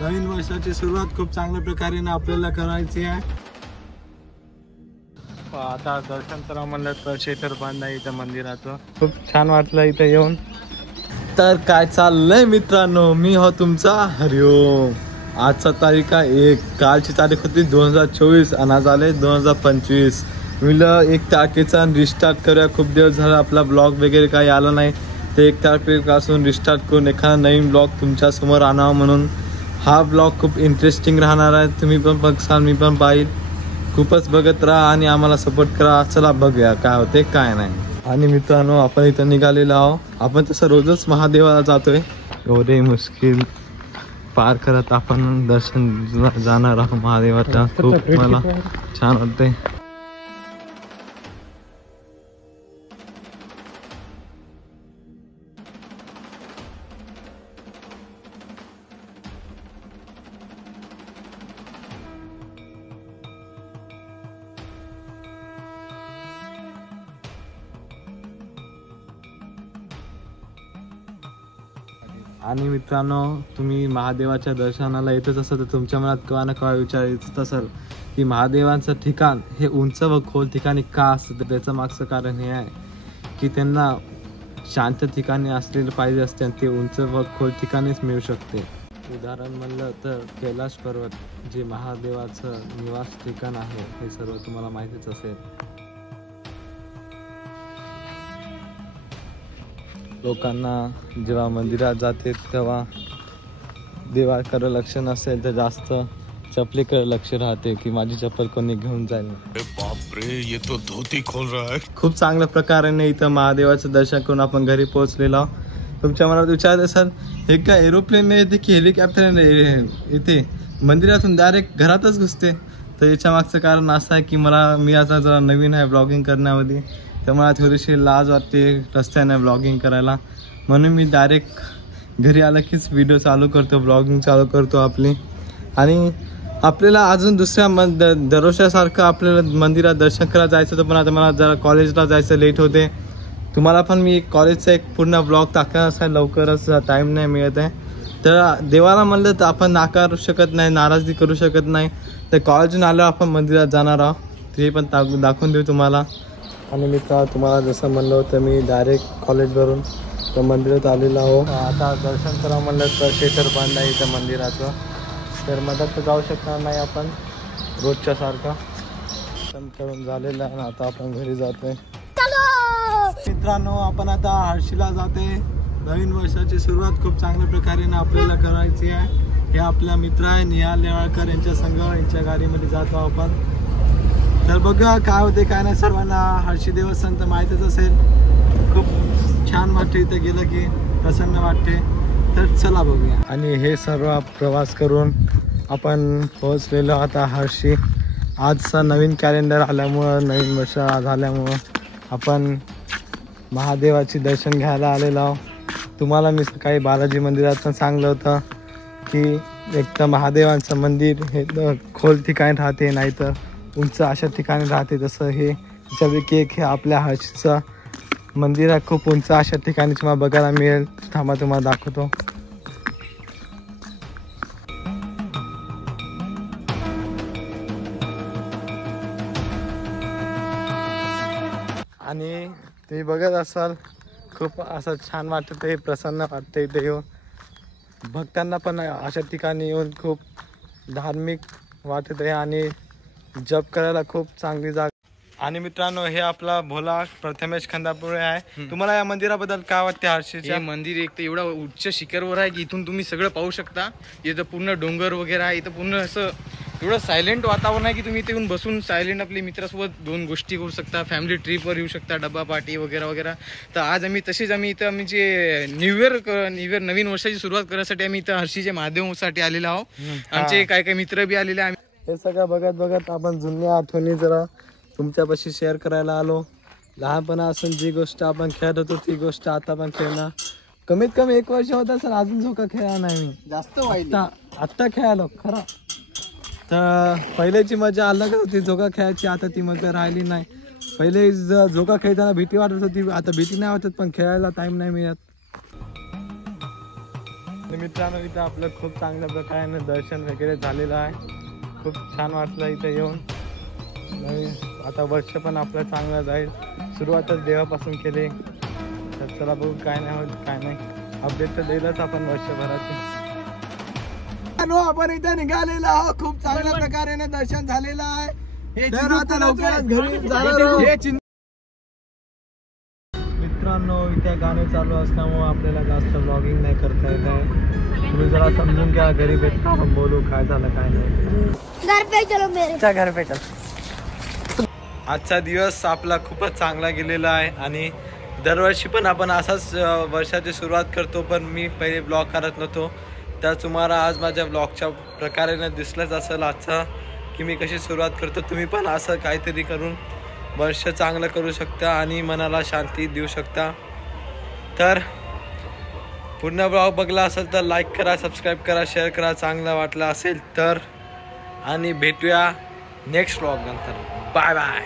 नवीन वर्षाची सुरुवात खूप चांगल्या प्रकारे आपल्याला करायची आहे। आता दर्शन करा म्हणलं तर शेतर बांधा इथं मंदिराचं खूप छान वाटलं इथं येऊन। तर काय चाललंय मित्रांनो, मी हो तुमचा हरिओम। आजचा तारीख आहे 1, कालची तारीख होती 2024 आणि आज आले 2025। म्हणलं 1 तारखेचा रिस्टार्ट करूया। खूप दिवस झाला आपला ब्लॉग वगैरे काही आला नाही, ते 1 तारखेपासून रिस्टार्ट करून एखादा नवीन ब्लॉग तुमच्या समोर आणावा म्हणून हा ब्लॉग खूप इंटरेस्टिंग राहणार आहे। तुम्ही पण बघसाल, मी पण पाहिल, खूपच बघत राहा आणि आम्हाला सपोर्ट करा। चला बघूया काय होते काय नाही। आणि मित्रांनो, आपण इथं निघालेलो आहोत। आपण तसं रोजच महादेवाला जातोय, एवढे मुश्किल पार करत आपण दर्शन जाणार आहोत महादेवाच्या। खूप मला छान वाटतंय। आणि मित्रांनो, तुम्ही महादेवाच्या दर्शनाला येतच असाल तर तुमच्या मनात केव्हा ना केव्हा विचार येतच असेल की महादेवांचं ठिकाण हे उंच व खोल ठिकाणी का असतं। त्याचं मागचं कारण हे आहे की त्यांना शांत ठिकाणी असलेलं पाहिजे असते आणि ते उंच व खोल ठिकाणीच मिळू शकते। उदाहरण म्हणलं तर कैलाश पर्वत, जे महादेवाचं निवास ठिकाण आहे, हे सर्व तुम्हाला माहितीच असेल। लोकांना जेव्हा मंदिरात जाते तेव्हा देवाकडे लक्ष नसेल तर जास्त चपलीकडे लक्ष राहते की माझी चप्पल कोणी घेऊन जाईल। बाप रे, ये तो धोती खोल रहा है। खूप चांगल्या प्रकारे इथं महादेवाचं दर्शन करून आपण घरी पोहोचलेलो। तुमच्या मनात विचारत असाल, हे काय एरोप्लेन येते की हेलिकॉप्टर येते मंदिरातून डायरेक्ट घरातच घुसते? तर याच्या मागचं कारण असं आहे की मी आता जरा नवीन आहे ब्लॉगिंग करण्यामध्ये, तर मला थोडीशी लाज वाटते रस्त्याने ब्लॉगिंग करायला, म्हणून मी डायरेक्ट घरी आलं कीच व्हिडिओ चालू करतो, ब्लॉगिंग चालू करतो आपली। आणि आपल्याला अजून दुसऱ्या दररोजच्यासारखं आपल्याला मंदिरात दर्शन करायला जायचं होतं, पण आता मला जरा कॉलेजला जायचं लेट होते। तुम्हाला पण मी कॉलेजचा एक पूर्ण ब्लॉग टाकणार असेल लवकरच, टाईम नाही मिळत आहे। तर देवाला म्हणलं तर आपण नाकारू शकत नाही, नाराजगी करू शकत नाही। तर कॉलेजून आल्यावर आपण मंदिरात जाणार आहोत, ते पण दाखवून देऊ तुम्हाला। आणि मित्र, तुम्हाला जसं म्हणलं होतं, मी डायरेक्ट कॉलेजवरून तर मंदिरात आलेलो आहो। आता दर्शन करा म्हणलं तर शेतर बांधा इथं मंदिराचं, तर मदत तर जाऊ शकणार नाही आपण रोजच्या सारखं। दर्शन करून झालेलं आहे, आता आपण घरी जातोय। मित्रांनो, आपण आता हर्षीला जाते। नवीन वर्षाची सुरुवात खूप चांगल्या प्रकारे आपल्याला करायची आहे। हे आपला मित्र आहे निहाल नेवाळकर, यांच्या संघ यांच्या गाडीमध्ये जातो आपण। तर बघा काय होते काय नाही। सर्वांना हर्षी देवस्थान तर माहीतच असेल, खूप छान वाटते इथं गेलं की, प्रसन्न वाटते। तर चला बघूया। आणि हे सर्व प्रवास करून आपण पोहोचलेलो आता हर्षी। आजचा नवीन कॅलेंडर आल्यामुळं, नवीन वर्ष झाल्यामुळं आपण महादेवाची दर्शन घ्यायला आलेलो आहोत। तुम्हाला मी सकाळी बालाजी मंदिरात पण सांगलं होतं की एक तर महादेवांचं मंदिर हे खोल ठिकाणी राहते, नाहीतर उंच अशा ठिकाणी राहते। जसं हे त्याच्यापैकी एक हे आपल्या हर्षीचं मंदिर आहे, खूप उंच अशा ठिकाणी तुम्हाला बघायला मिळेल। थांबा तुम्हाला दाखवतो। आणि ते बघत असाल, खूप असं छान वाटतं, प्रसन्न वाटतं इथे येऊन। भक्तांना पण अशा ठिकाणी येऊन खूप धार्मिक वाटत आहे आणि जप करायला खूप चांगली जागा। आणि मित्रांनो, हे आपला भोला प्रथमेश खंदापुरे आहे। तुम्हाला या मंदिराबद्दल काय वाटते हर्षीच्या? हे मंदिर एक तर एवढा उच्च शिखरवर आहे की इथून तुम्ही सगळं पाहू शकता। इथं पूर्ण डोंगर वगैरे आहे, इथं पूर्ण असं एवढं सायलेंट वातावरण आहे की तुम्ही इथे येऊन बसून सायलेंट आपले मित्रासोबत 2 गोष्टी करू शकता, फॅमिली ट्रिपवर येऊ शकता, डब्बा पार्टी वगैरे वगैरे। तर आज आम्ही इथं आम्ही जे न्यू इयर नवीन वर्षाची सुरुवात करण्यासाठी आम्ही इथं हर्षीचे महादेवसाठी आलेलो आहोत। आमचे काही मित्र बी आलेले आहे। हे सगळं बघत आपण जुन्या आठवणी जरा तुमच्यापाशी शेअर करायला आलो। लहानपणापासून जी गोष्ट आपण खेळत होतो ती गोष्ट आता पण खेळणार। कमीत कमी 1 वर्ष होत असेल अजून झोका खेळला नाही मी, जास्त आत्ता खेळालो खरं। तर पहिल्याची मजा अलग होती झोका खेळायची, आता ती मजा राहिली नाही। पहिले झोका खेळताना भीती वाटत होती, आता भीती नाही वाटत, पण खेळायला टाइम नाही मिळत। आणि मित्रांनो इथं आपलं खूप चांगल्या प्रकारे दर्शन वगैरे झालेलं आहे. खूप छान वाटलं इथं येऊन. आता वर्ष पण आपलं चांगलं जाईल. सुरुवातच देवापासून केली. तर चला बघू काय नाही होत काय नाही. अपडेट तर देईलच आपण वर्षभराची. आपण इथे निघालेलो आहोत. खूप चांगल्या प्रकारे दर्शन झालेलं आहे. आता लवकरच घरी जाणार. मित्रांनो इथे गाणे चालू असल्यामुळे आपल्याला जास्त ब्लॉगिंग नाही करता येत आहे. तुम्ही जरा समजून घ्या. घरी भेटता आपण बोलू काय झालं काय नाही. घर पे चल. आजचा दिवस आपला खूपच चांगला गेलेला आहे आणि दरवर्षी पण आपण असाच वर्षाची सुरुवात करतो. पण मी पहिले ब्लॉग करत नव्हतो. तर तुम्हाला आज माझ्या ब्लॉगच्या प्रकारे दिसलंच असेल आजचा की मी कशी सुरुवात करतो. तुम्ही पण असं काहीतरी करून वर्ष चांगलं करू शकता आणि मनाला शांती देऊ शकता. तर पूर्ण ब्लॉग बघला असेल तर लाईक करा, सबस्क्राईब करा, शेअर करा चांगला वाटला असेल तर. आणि भेटूया नेक्स्ट ब्लॉग नंतर. Bye bye.